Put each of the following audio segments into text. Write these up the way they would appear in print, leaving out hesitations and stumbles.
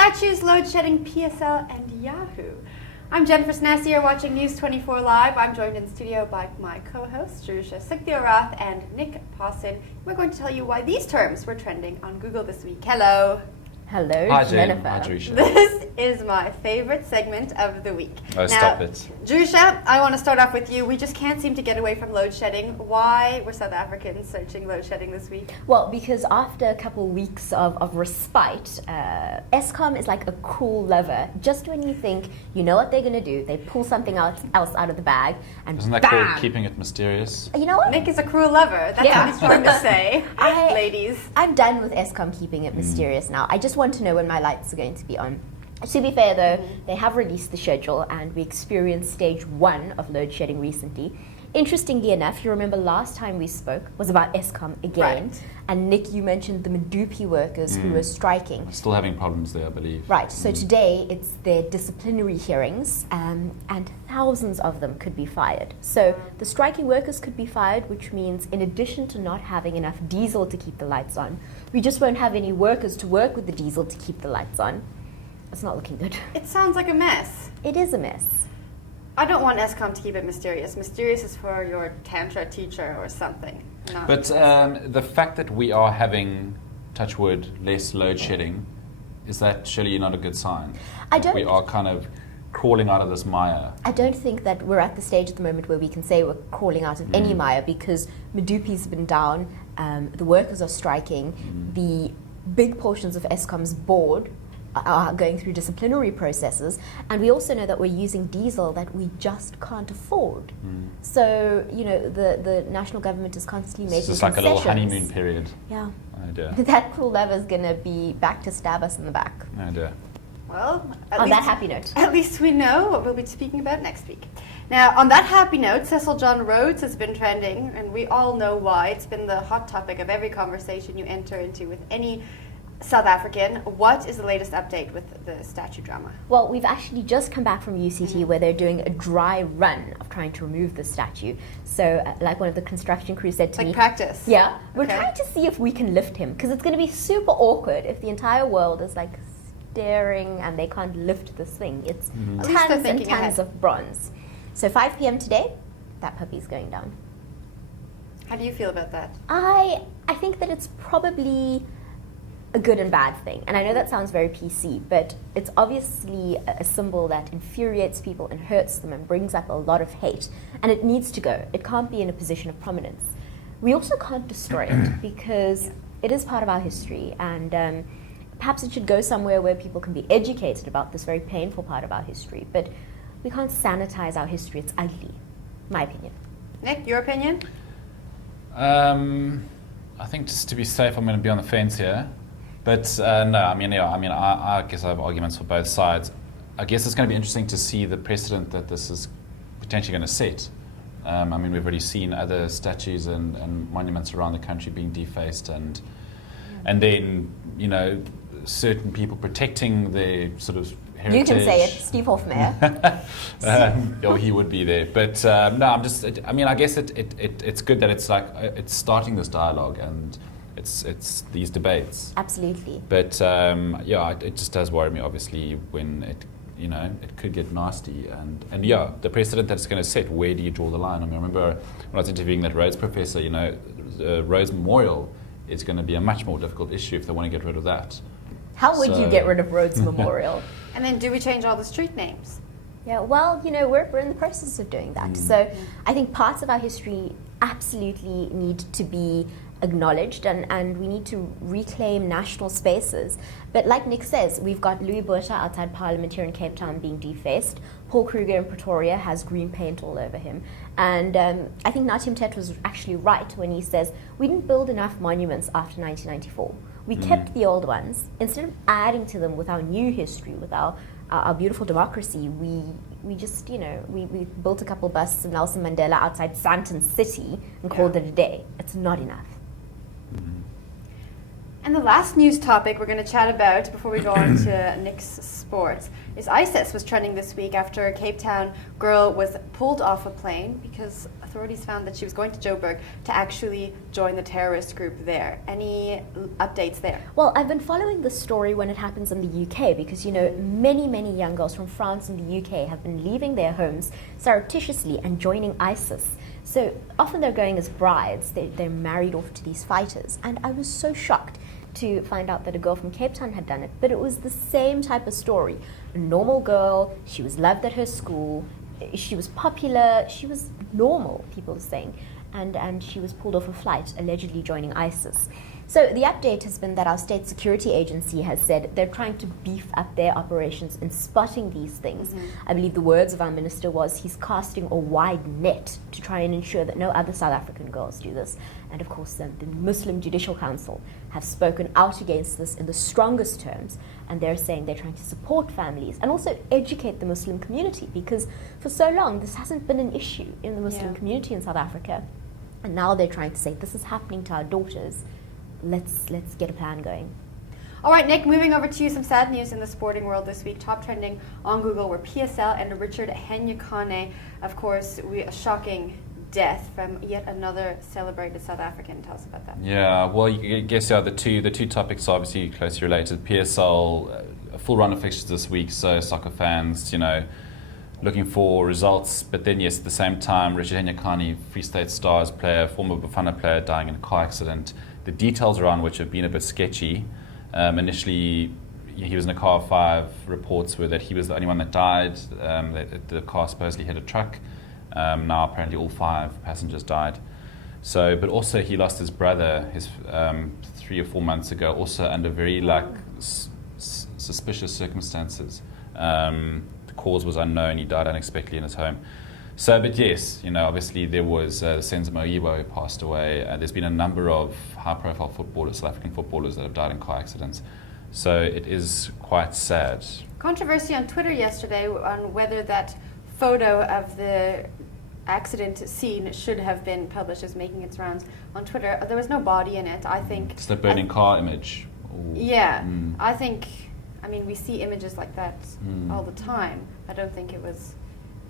Statues, load shedding, PSL, and Yahoo. I'm Jennifer Snassi, you're watching News 24 Live. I'm joined in the studio by my co-hosts, Jerusha Sikthiorath and Nick Pawson. We're going to tell you why these terms were trending on Google this week. Hello. Hello, Hi, Jennifer. Hi, Jerusha. This is my favorite segment of the week. Oh, stop it. Jerusha, I want to start off with you. We just can't seem to get away from load shedding. Why were South Africans searching load shedding this week? Well, because after a couple weeks of respite, Eskom is like a cruel lover. Just when you think you know what they're going to do, they pull something else out of the bag and Isn't that bam! called keeping it mysterious? You know what? Nick is a cruel lover. That's Yeah. what he's trying to say, ladies. I'm done with Eskom keeping it mysterious now. I just want to know when my lights are going to be on. To be fair though, they have released the schedule and we experienced stage 1 of load shedding recently. Interestingly enough, you remember last time we spoke was about Eskom again. Right. And Nick, you mentioned the Medupi workers who were striking. Still having problems there, I believe. Right, so today it's their disciplinary hearings and thousands of them could be fired. So the striking workers could be fired, which means in addition to not having enough diesel to keep the lights on, we just won't have any workers to work with the diesel to keep the lights on. It's not looking good. It sounds like a mess. It is a mess. I don't want Eskom to keep it mysterious. Mysterious is for your tantra teacher or something. But the fact that we are having, touch wood, less load shedding, is that surely not a good sign? We are kind of crawling out of this mire. I don't think that we're at the stage at the moment where we can say we're crawling out of any mire because Medupi's been down, the workers are striking, the big portions of Eskom's board are going through disciplinary processes, and we also know that we're using diesel that we just can't afford. So, you know, the national government is constantly making It's just like a little concessions. honeymoon period. Yeah. Oh dear. That cruel lover is going to be back to stab us in the back. Oh dear. Well, On that happy note. At least we know what we'll be speaking about next week. Now, on that happy note, Cecil John Rhodes has been trending, and we all know why. It's been the hot topic of every conversation you enter into with any South African. What is the latest update with the statue drama? Well, we've actually just come back from UCT where they're doing a dry run of trying to remove the statue. So, like one of the construction crews said to me, Practice. Yeah, we're Okay. trying to see if we can lift him because it's going to be super awkward if the entire world is like staring and they can't lift this thing. It's At least they're tons and thinking tons ahead. of bronze. So 5 p.m. today, that puppy's going down. How do you feel about that? I think that it's probably a good and bad thing. And I know that sounds very PC, but it's obviously a symbol that infuriates people and hurts them and brings up a lot of hate. And it needs to go. It can't be in a position of prominence. We also can't destroy it because it is part of our history, and perhaps it should go somewhere where people can be educated about this very painful part of our history. But we can't sanitize our history. It's ugly, my opinion. Nick, your opinion? I think just to be safe, I'm going to be on the fence here. But no, I guess I have arguments for both sides. I guess it's going to be interesting to see the precedent that this is potentially going to set. We've already seen other statues and monuments around the country being defaced, and then, you know, certain people protecting their sort of heritage. You can say it, Steve Hofmeyr. Or he would be there. But no, I guess it's good that it's like it's starting this dialogue and it's these debates. Absolutely. But it just does worry me, obviously, when it could get nasty, and the precedent that it's going to set. Where do you draw the line? I remember when I was interviewing that Rhodes professor. The Rhodes Memorial is going to be a much more difficult issue if they want to get rid of that. How would you get rid of Rhodes Memorial? And then do we change all the street names? Yeah, well, we're in the process of doing that. So I think parts of our history absolutely need to be acknowledged, and we need to reclaim national spaces. But like Nick says, we've got Louis Botha outside Parliament here in Cape Town being defaced. Paul Kruger in Pretoria has green paint all over him. And I think Natim Tet was actually right when he says we didn't build enough monuments after 1994. We kept the old ones. Instead of adding to them with our new history, with our beautiful democracy, we just, we built a couple busts of Nelson Mandela outside Sandton City and called it a day. It's not enough. And the last news topic we're going to chat about before we go on to Nick's sports is ISIS was trending this week after a Cape Town girl was pulled off a plane because authorities found that she was going to Joburg to actually join the terrorist group there. Any updates there? Well, I've been following this story when it happens in the UK because, you know, many young girls from France and the UK have been leaving their homes surreptitiously and joining ISIS. So often they're going as brides. They're married off to these fighters. And I was so shocked to find out that a girl from Cape Town had done it. But it was the same type of story. A normal girl, she was loved at her school, she was popular, she was normal, people are saying. And she was pulled off a flight, allegedly joining ISIS. So the update has been that our state security agency has said they're trying to beef up their operations in spotting these things. I believe the words of our minister was he's casting a wide net to try and ensure that no other South African girls do this. And of course, the Muslim Judicial Council have spoken out against this in the strongest terms, and they're saying they're trying to support families and also educate the Muslim community, because for so long this hasn't been an issue in the Muslim community in South Africa. And now they're trying to say this is happening to our daughters. Let's get a plan going. All right, Nick, moving over to you, some sad news in the sporting world this week. Top trending on Google were PSL and Richard Henyekane. Of course, a shocking death from yet another celebrated South African. Tell us about that. Yeah, well, I guess the two topics are obviously closely related. PSL, a full run of fixtures this week, so soccer fans, looking for results. But then, yes, at the same time, Richard Henyekane, Free State Stars player, former Bafana player, dying in a car accident. The details around which have been a bit sketchy. Initially, he was in a car of 5. Reports were that he was the only one that died. That the car supposedly hit a truck. Now apparently all 5 passengers died. So, but also he lost his brother 3 or 4 months ago, also under very suspicious circumstances. The cause was unknown. He died unexpectedly in his home. So, but yes, obviously there was Senzo Moyibo who passed away. There's been a number of high-profile footballers, South African footballers, that have died in car accidents. So it is quite sad. Controversy on Twitter yesterday on whether that photo of the accident scene should have been published, is making its rounds on Twitter. There was no body in it. I think it's the burning car image. Ooh. Yeah, I think. I mean, we see images like that all the time. I don't think it was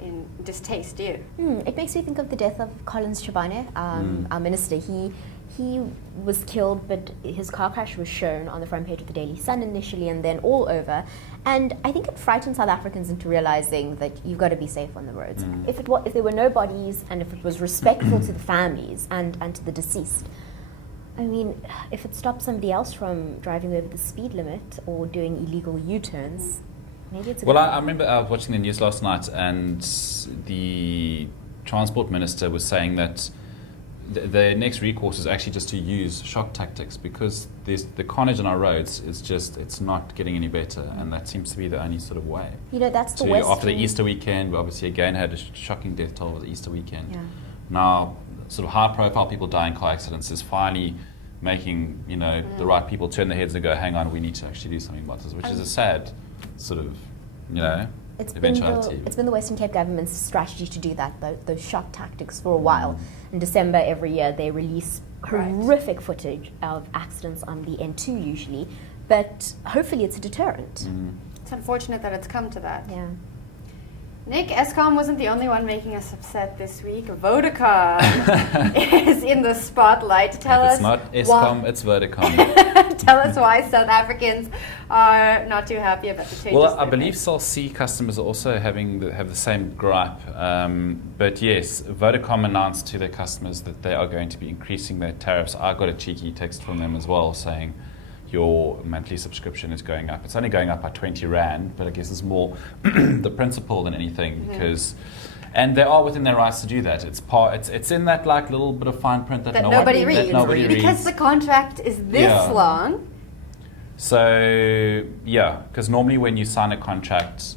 in distaste, do you? It makes me think of the death of Collins Chabane, our minister. He was killed, but his car crash was shown on the front page of the Daily Sun initially and then all over. And I think it frightened South Africans into realizing that you've got to be safe on the roads. If there were no bodies and if it was respectful to the families and to the deceased, I mean, if it stops somebody else from driving over the speed limit or doing illegal U-turns, maybe it's a Well, I remember I was watching the news last night, and the transport minister was saying that the next recourse is actually just to use shock tactics, because the carnage on our roads is just, it's not getting any better, and that seems to be the only sort of way. That's the Western... After the Easter weekend, we obviously again had a shocking death toll over the Easter weekend. Yeah. Now, sort of high-profile people dying in car accidents is finally making, the right people turn their heads and go, hang on, we need to actually do something about this, which is a sad sort of, eventuality. It's been the Western Cape government's strategy to do that, those shock tactics for a while. In December every year, they release horrific footage of accidents on the N2 usually, but hopefully it's a deterrent. It's unfortunate that it's come to that. Yeah. Nick, Eskom wasn't the only one making us upset this week. Vodacom is in the spotlight. Tell us. It's not Eskom, it's Vodacom. Tell us why South Africans are not too happy about the changes. Well, I believe Cell C customers are also have the same gripe. But yes, Vodacom announced to their customers that they are going to be increasing their tariffs. I got a cheeky text from them as well saying, your monthly subscription is going up. It's only going up by 20 Rand, but I guess it's more the principle than anything, because, and they are within their rights to do that. It's in that little bit of fine print that nobody reads. Because the contract is this long. So, because normally when you sign a contract,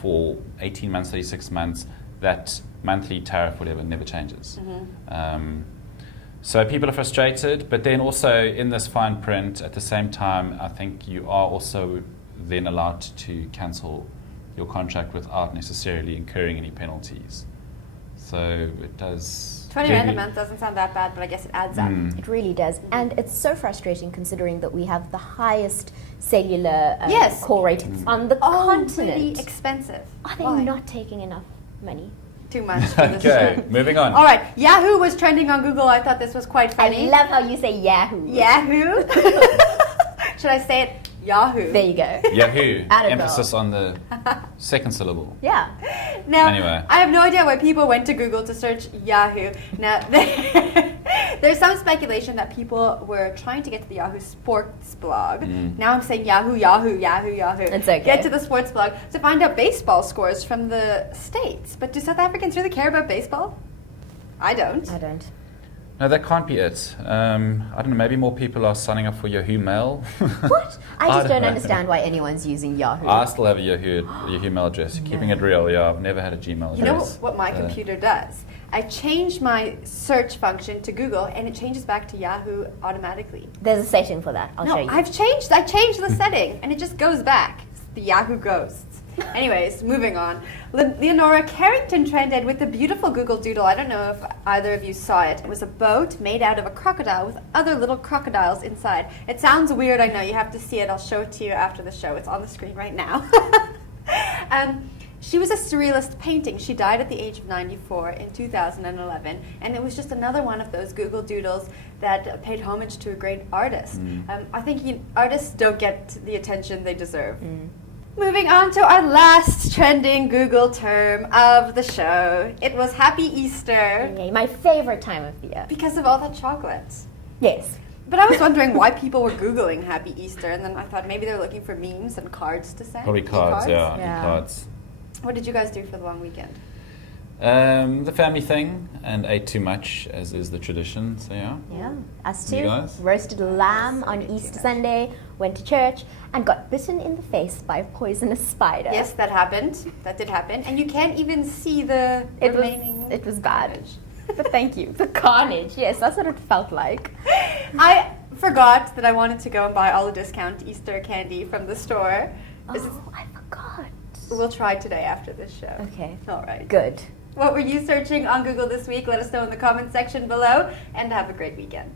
for 18 months, 36 months, that monthly tariff, whatever, never changes. So people are frustrated, but then also in this fine print, at the same time, I think you are also then allowed to cancel your contract without necessarily incurring any penalties. So it does... 20 rand a month doesn't sound that bad, but I guess it adds up. It really does. And it's so frustrating considering that we have the highest cellular Yes. call rate on the continent. Really expensive. Are they Why? not taking enough money? Too much for this Okay, show. moving on. All right, Yahoo was trending on Google. I thought this was quite funny. I love how you say Yahoo. Yahoo. Should I say it? Yahoo. There you go. Yahoo. Added Emphasis on the second syllable. Yeah. Now, Anyway. I have no idea why people went to Google to search Yahoo. Now, there's some speculation that people were trying to get to the Yahoo Sports blog. Now I'm saying Yahoo. It's okay. Get to the sports blog to find out baseball scores from the States. But do South Africans really care about baseball? I don't. I don't. No, that can't be it. I don't know, maybe more people are signing up for Yahoo Mail. What? I just don't know. understand why anyone's using Yahoo. I still have a Yahoo Mail address. Keeping it real, yeah. I've never had a Gmail address. You know what my computer does? I change my search function to Google and it changes back to Yahoo automatically. There's a setting for that. I'll show you. I changed the setting and it just goes back. It's the Yahoo ghosts. Anyways, moving on. Leonora Carrington trended with the beautiful Google Doodle. I don't know if either of you saw it. It was a boat made out of a crocodile with other little crocodiles inside. It sounds weird, I know. You have to see it. I'll show it to you after the show. It's on the screen right now. She was a surrealist painting. She died at the age of 94 in 2011, and it was just another one of those Google Doodles that paid homage to a great artist. I think artists don't get the attention they deserve. Moving on to our last trending Google term of the show. It was Happy Easter Yay, my favorite time of the year. because of all that chocolate. Yes. But I was wondering why people were Googling Happy Easter, and then I thought maybe they're looking for memes and cards to send. Probably cards, yeah. Yeah. Cards. What did you guys do for the long weekend? The family thing, and ate too much, as is the tradition, so yeah. Yeah. Us You too. guys? Roasted a lamb on Easter Sunday, went to church, and got bitten in the face by a poisonous spider. Yes, that happened. That did happen. And you can't even see the remaining... It was bad. carnage. But thank you. The carnage. Yes, that's what it felt like. I forgot that I wanted to go and buy all the discount Easter candy from the store. Oh, I forgot. We'll try today after this show. Okay. All right. Good. What were you searching on Google this week? Let us know in the comment section below, and have a great weekend.